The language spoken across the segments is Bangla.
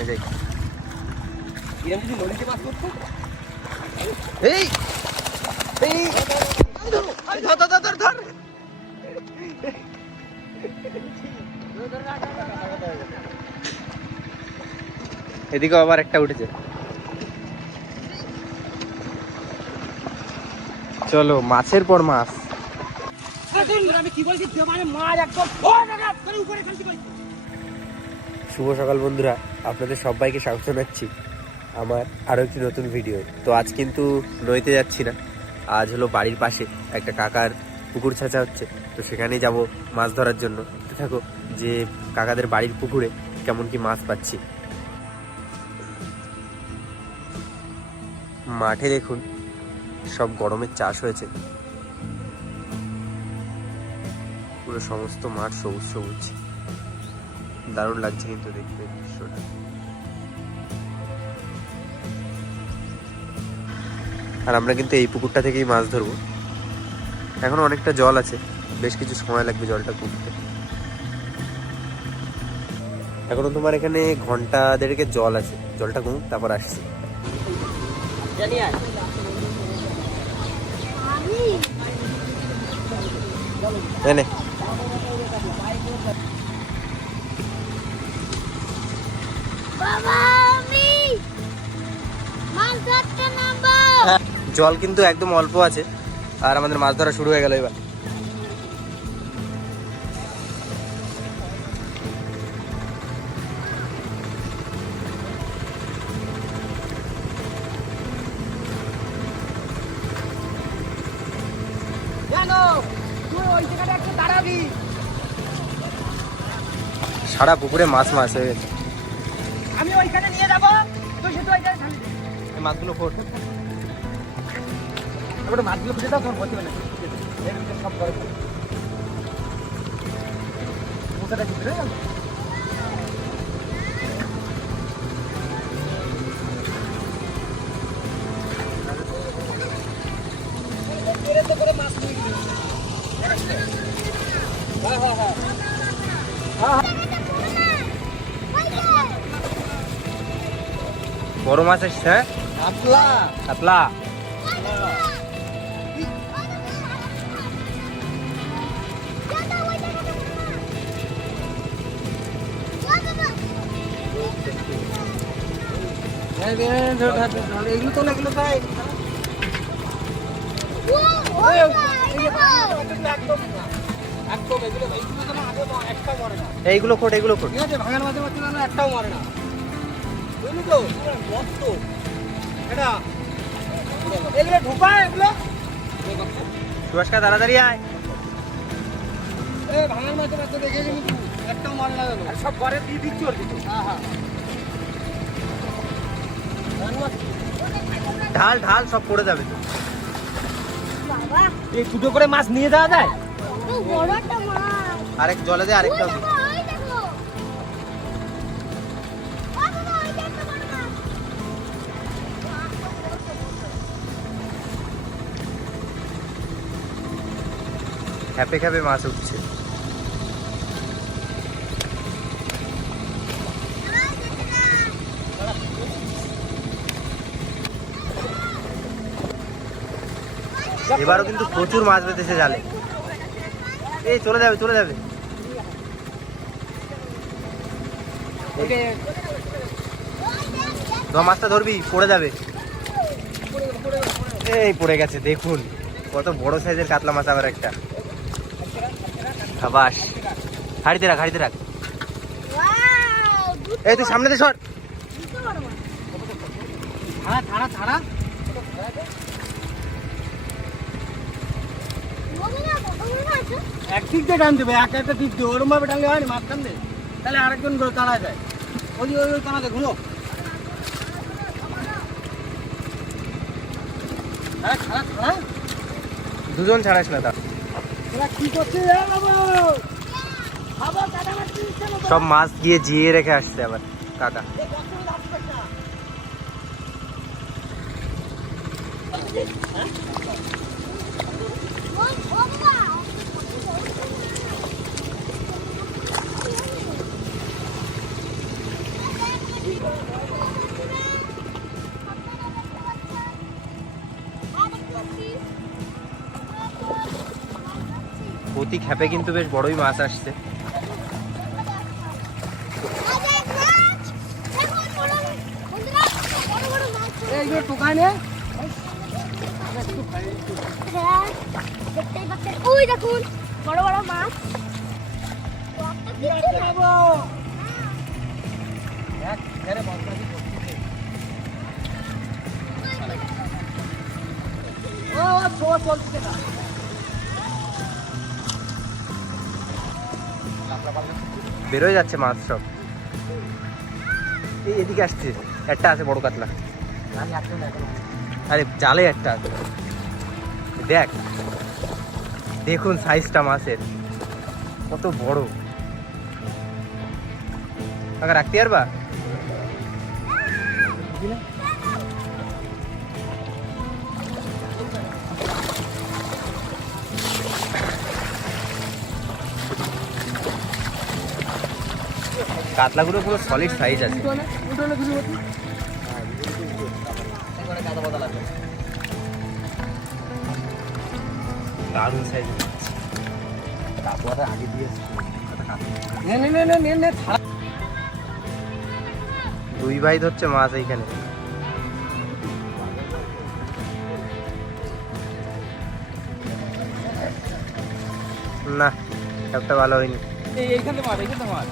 সামনে যাই। এরকম যদি নদীতে মাছ করতো এই এই ধর ধর ধর ধর। এদিকে আবার একটা উঠেছে। চলো মাছের পর মাছ। আমি কি বলছি মানে মাছ একদম উপরে ফেলতে পারি। শুভ সকাল বন্ধুরা, আপনাদের সবাইকে স্বাগত জানাচ্ছি আমার আরও একটি নতুন ভিডিও। তো আজ কিন্তু নদীতে যাচ্ছি না, আজ হলো বাড়ির পাশে একটা কাকার পুকুর ছাঁচা হচ্ছে, তো সেখানেই যাব মাছ ধরার জন্য। দেখতে থাকো যে কাকাদের বাড়ির পুকুরে কেমন কি মাছ পাচ্ছি। মাঠে দেখুন সব গরমের চাষ হয়েছে, পুরো সমস্ত মাঠ সবুজ সবুজ, দারুণ লাগছে কিন্তু দেখতে দৃশ্যটা। আর আমরা কিন্তু এই পুকুরটা থেকেই মাছ ধরবো। এখনো অনেকটা জল আছে, বেশ কিছু সময় লাগবে জলটা কমতে। এখনো তোমার এখানে ঘন্টা দেড়েকের জল আছে, জলটা কমুক তারপর আসছি। এনে জল কিন্তু একদম অল্প আছে, আর আমাদের মাছ ধরা শুরু হয়ে গেল এবার। সারা পুকুরে মাছ মাছ হয়ে গেছে। আমি ওইখানে নিয়ে যাবো, তুই শুধু ওইখানে থাকবি। এই মাছগুলো ফোট। এবারে মাছগুলো খুঁজে দাও, তোমার ভর্তি হবে না। এগুলো সব করে ফেলো। মোটাটা কি করে গেল? করে মাছ নিয়ে গেল। হ্যাঁ। বড় মাছ আসছে। হ্যাঁ, কাতলা কাতলা। এগুলো তো এগুলো তাই একদম এগুলো যেন আগে একটাও মরে না। এইগুলো খোট, এইগুলো খোট। ঠিক আছে, ভাঙার মাঝে মাঝে যেন একটাও মরে না, বুঝলি তো? মস্ত এটা এগুলো ঢোকায়, এগুলো সুভাষকা তাড়াতাড়ি আয়। এই ভাঙার মাঝে মাঝে দেখে কিন্তু একটাও মরে না। আর সব ঘরে দিয়ে দিচ্ছি ওর কিছু। হ্যাঁ হ্যাঁ, ঢাল ঢাল সব পড়ে যাবে। এই দুটো করে মাছ নিয়ে যাওয়া যায়। আরেক জলে দে, আরেকটা দে। খেপে খেপে মাছ উঠছে। এবারও কিন্তু প্রচুর মাছ বেঁধেছে জালে। এই চলে যাবে, চলে যাবে। মাছটা ধরবি, পড়ে যাবে। এই পড়ে গেছে, দেখুন কত বড় সাইজের কাতলা মাছ। আবার একটা খাবাস। হাড়িতে রাখ, হাড়িতে রাখ। এই তুই সামনে সর। ছাড়া ছাড়া ছাড়া, একদিক দিয়ে টান দেবে, এক একটা দিক দিয়ে ওরম ভাবে টানলে হয় না, মাছ টান দে, তাহলে আরেকজন করে টানা যায়। ওই ওই টানা দে, ঘুরো। ছাড়া ছাড়া, দুজন ছাড়াস না তা। কি করছে? সব মাছ গিয়ে জিয়ে রেখে আসছে আবার কাকা। প্রতি খেপে কিন্তু বেশ বড়ই মাছ আসছে। ওই দেখুন বড় বড় মাছ। বেরোয় যাচ্ছে মাছ সব। এই এদিকে আসছে, একটা আছে বড় কাতলা। আরে জালে একটা আছে, দেখ দেখুন সাইজটা মাছের কত বড়। আগে রাখতে পারবা? কাতলাগুলো পুরো সলিড সাইজ আছে। দারুণ সাইজ। আগে দিয়ে দুই ভাই ধরছে মাছ এইখানে। না একটা ভালো হয়নি। এইখানে মার, এইখানে মার।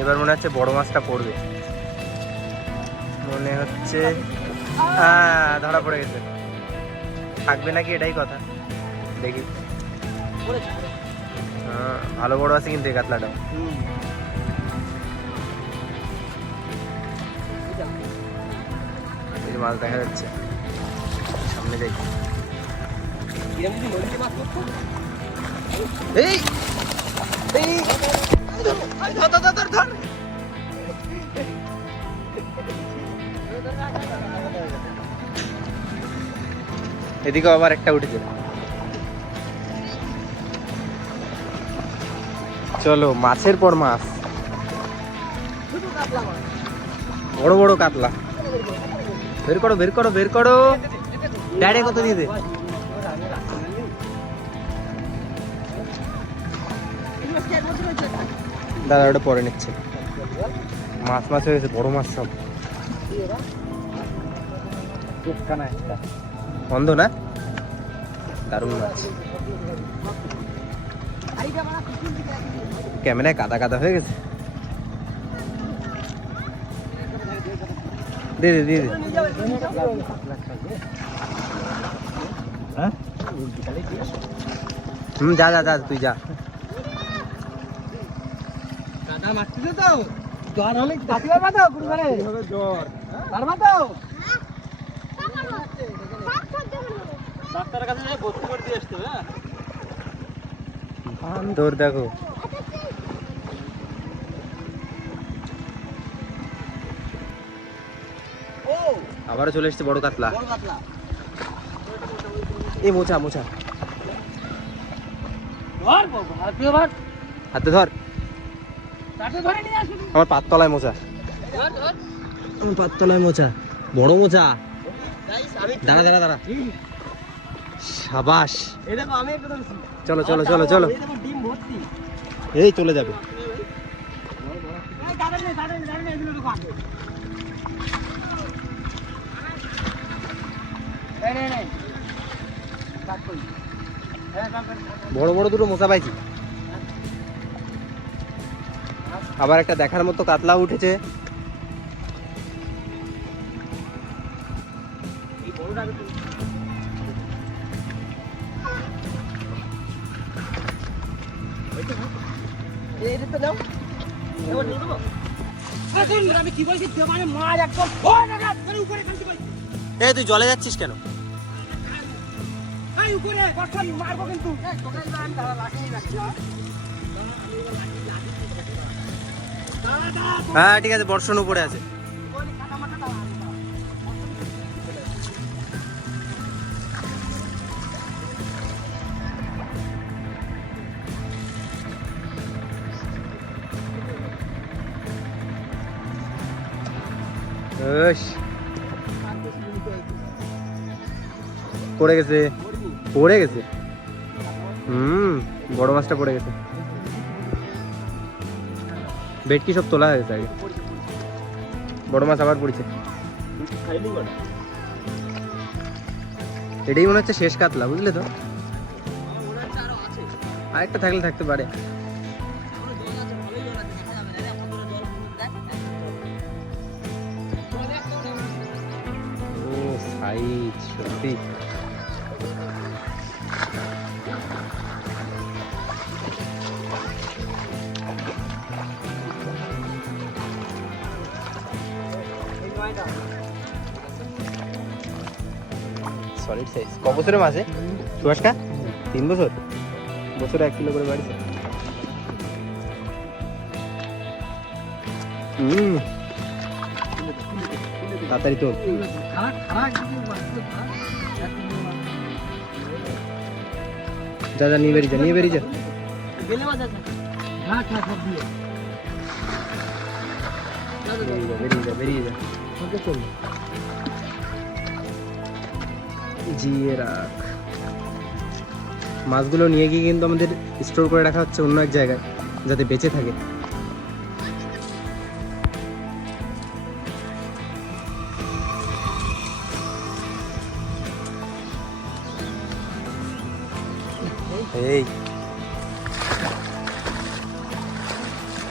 এবার মনে হচ্ছে বড় মাছটা পড়বে, মনে হচ্ছে। ধরা পড়ে গেছে। থাকবে নাকি এটাই কথা, দেখি। ভালো বড় আছে কিন্তু এই কাতলাটা। এই মাছ দেখা যাচ্ছে সামনে, দেখি। এই এই ধর। এদিকে আবার একটা উঠেছে। চলো মাছের পর মাছ, বড় বড় কাতলা। বের করো বের করো বের করো। ডাইরে কত দিয়ে দে। দাদা ওটা পরে নিচ্ছে। মাছ মাছ হয়ে গেছে, বড় মাছ সব। বন্ধ না, দারুণ মাছ। ক্যামেরায় কাদা কাদা হয়ে গেছে। দে দে দিয়ে দে। যা যা যা, তুই যা। কাদা মারতেছে তো, জ্বর হলে কাটি পারবা তো? কিভাবে জ্বর পারবা তো? ডাক্তারের কাছে ভর্তি করে দিয়ে আসতে হবে। বান্দর দেখো। আবারও চলে এসছে বড় কাতলা। এই মোচা মোচা, হাতে ধর। আমার পাততলায় মোচা, আমার পাততলায় মোচা, বড় মোচা। দাঁড়া দাঁড়া দাঁড়া, সাবাস। চলো চলো চলো চলো, এই চলে যাবে। বড় বড় দুটো মোচা পাইছি। আবার একটা দেখার মতো কাতলা উঠেছে। তুই জলে যাচ্ছিস কেন? হ্যাঁ ঠিক আছে, বর্ষণ উপরে আছে। ওস, পড়ে গেছে, পড়ে গেছে। বড় মাছটা পড়ে গেছে। ভেটকি সব তোলা হয়েছে আগে, বড় মাছ আবার পড়েছে। এটাই মনে হচ্ছে শেষ কাতলা, বুঝলে তো? আরেকটা থাকলে থাকতে পারে। ও সাইজ সত্যি। Solid size. ক বছরের মাঝে সুভাষকা? 3 বছর, বছরে 1 কিলো করে বাড়িছে। তাড়াতাড়ি তো যা যা, নিয়ে বেরিয়ে যা, নিয়ে বেরিয়ে যা। বেরিয়ে যা, বেরিয়ে যা। জিয়ে রাখ। মাছগুলো নিয়ে গিয়ে কিন্তু আমাদের স্টোর করে রাখা হচ্ছে অন্য এক জায়গায়, যাতে বেঁচে থাকে। এই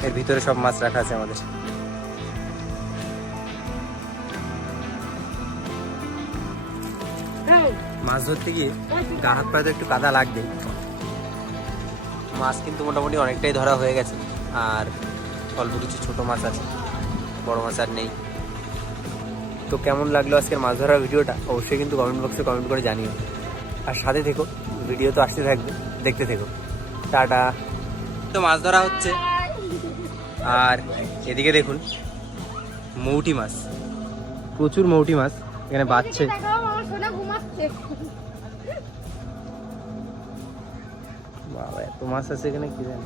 এর ভিতরে সব মাছ রাখা আছে আমাদের। মাছ ধরতে গিয়ে গা হাত পায়ে তো একটু কাদা লাগবে। মাছ কিন্তু মোটামুটি অনেকটাই ধরা হয়ে গেছে, আর অল্প কিছু ছোট মাছ আছে, বড় মাছ আর নেই। তো কেমন লাগলো আজকের মাছ ধরার ভিডিওটা অবশ্যই কিন্তু কমেন্ট বক্সে কমেন্ট করে জানিও। আর সাথে থেকো, ভিডিও তো আসতে থাকবে, দেখতে থেকো। টাটা। তো মাছ ধরা হচ্ছে, আর এদিকে দেখুন মৌটি মাছ, প্রচুর মৌটি মাছ এখানে বাজছে। বাবা এত মাছ আছে এখানে, কি জানি।